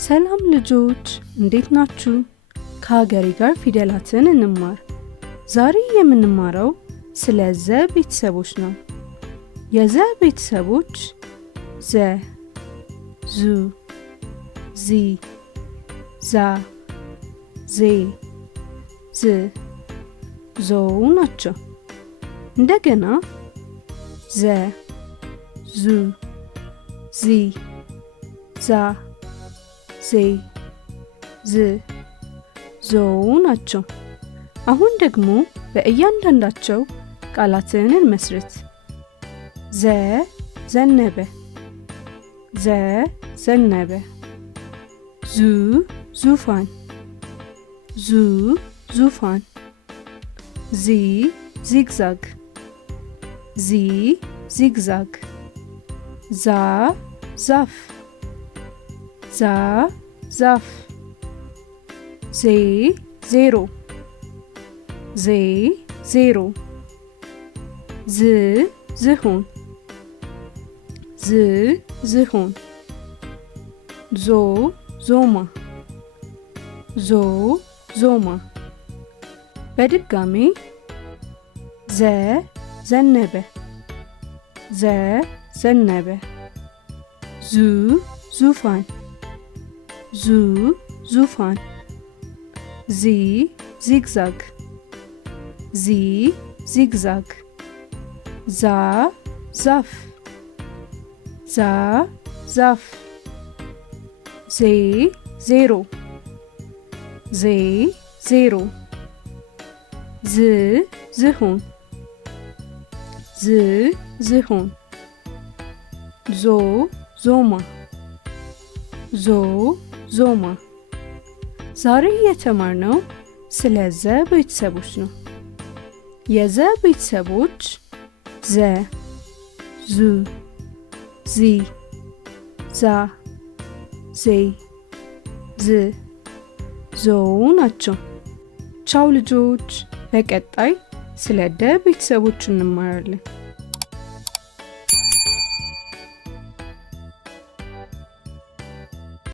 ሰላም ልጆች እንዴት ናችሁ? ከሀገሬ ጋር ፊደላትን እንማር። ዛሬ የምንማረው ስለ ዘ ቤተሰቦች ነው። የዘ ቤተሰቦች ዘ፣ ዙ፣ ዚ፣ ዛ፣ ዜ፣ ዝ፣ ዞ ናቸው። እንደገና ዘ፣ ዙ፣ ዚ፣ ዛ፣ ዜ፣ ዝ፣ ዞ ናቸው። አሁን ደግሞ በእያንዳንዳቸው ቃላትን እንመስርት። ዘ ዘነበ፣ ዘ ዘነበ። ዙ ዙፋን፣ ዙ ዙፋን። ዚ ዚግዛግ፣ ዚ ዚግዛግ። ዛ ዛፍ፣ ዛ ዛፍ። ዜ ዜሮ፣ ዜ ዜሮ። ዝ ዝሆን፣ ዝ ዝሆን። ዞ ዞማ፣ ዞ ዞማ። በድጋሜ ዘ ዘነበ፣ ዘ ዘነበ። ዙ ዙፋን፣ ዙ ዙፋን። ዚ ዚግዛግ፣ ዚ ዚግዛግ። ዛ ዛፍ፣ ዛ ዛፍ። ዜ ዜሮ፣ ዜ ዜሮ። ዝ ዝሆን፣ ዝ ዝሆን። ዞ ዞማ፣ ዞ ዞማ። ዛሬ የተማርነው ስለ ዘ ቤተሰቦች ነው። የዘ ቤተሰቦች ዘ፣ ዙ፣ ዚ፣ ዛ፣ ዜ፣ ዝ፣ ዞ ናቸው። ቻው ልጆች፣ በቀጣይ ስለ ደ ቤተሰቦች እንማራለን።